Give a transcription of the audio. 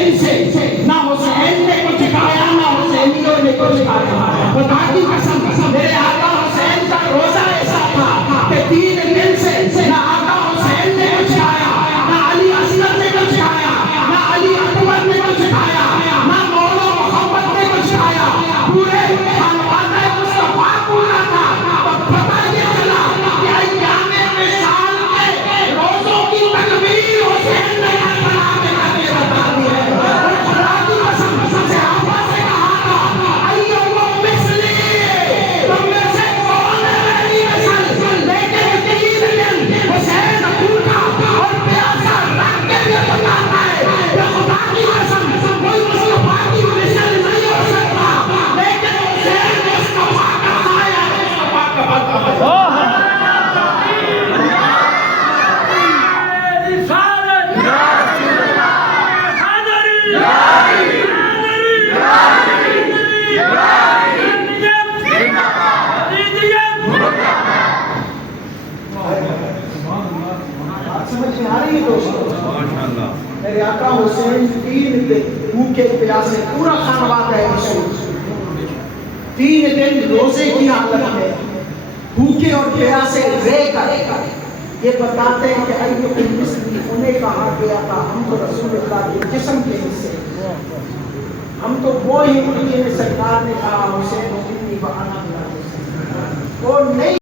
نہ حسین نے کچھ کھایا نہ حسینیوں نے کچھ کھایا. خدا کی قسم میرے آقا حسین کا روزہ ایسا تھا کہ 3 دن سے نہ آقا حسین نے کچھ کھایا نہ علی اصغر نے کچھ کھایا نہ علی اکبر نے کچھ کھایا نہ مولا محمد نے کچھ کھایا. پورے خانوادہ مصطفیٰ پورا تھا. پتہ یہ چلا کہ ایام وصال کے روزوں کی تکبیر حسین نے کربلا میں کر کے بتا دی ہے. خدا کی قسم صحابہ سے کہا تھا ایوہ مثلی تم میں سے کون ہے میری مثل. لیکن 3 دن حسین بھوکا اور پیاسا رکھ کے یہ بتاتا ہے کہ خدا کی قسم کوئی مصطفیٰ کی مثل نہیں ہو سکتا. لیکن حسین مصطفیٰ کا سایہ ہے. مصطفیٰ کا بدلہ سمجھ میں آ رہی ہے دوستو. میرے آقا حسین 3 دن بھوکے پیاسے پورا خانوادہ ہے رسول 3 دن روزے کی حالت میں بھوکے اور پیاسے رہ کر یہ بتاتے ہیں کہ ایوہ مثلی انہیں کہا گیا تھا ہم تو رسول اللہ کے جسم کے حصے ہم تو وہ ہی ان کے سرکار نے کہا حسین ابنی و انا من الحسین. وہ نہیں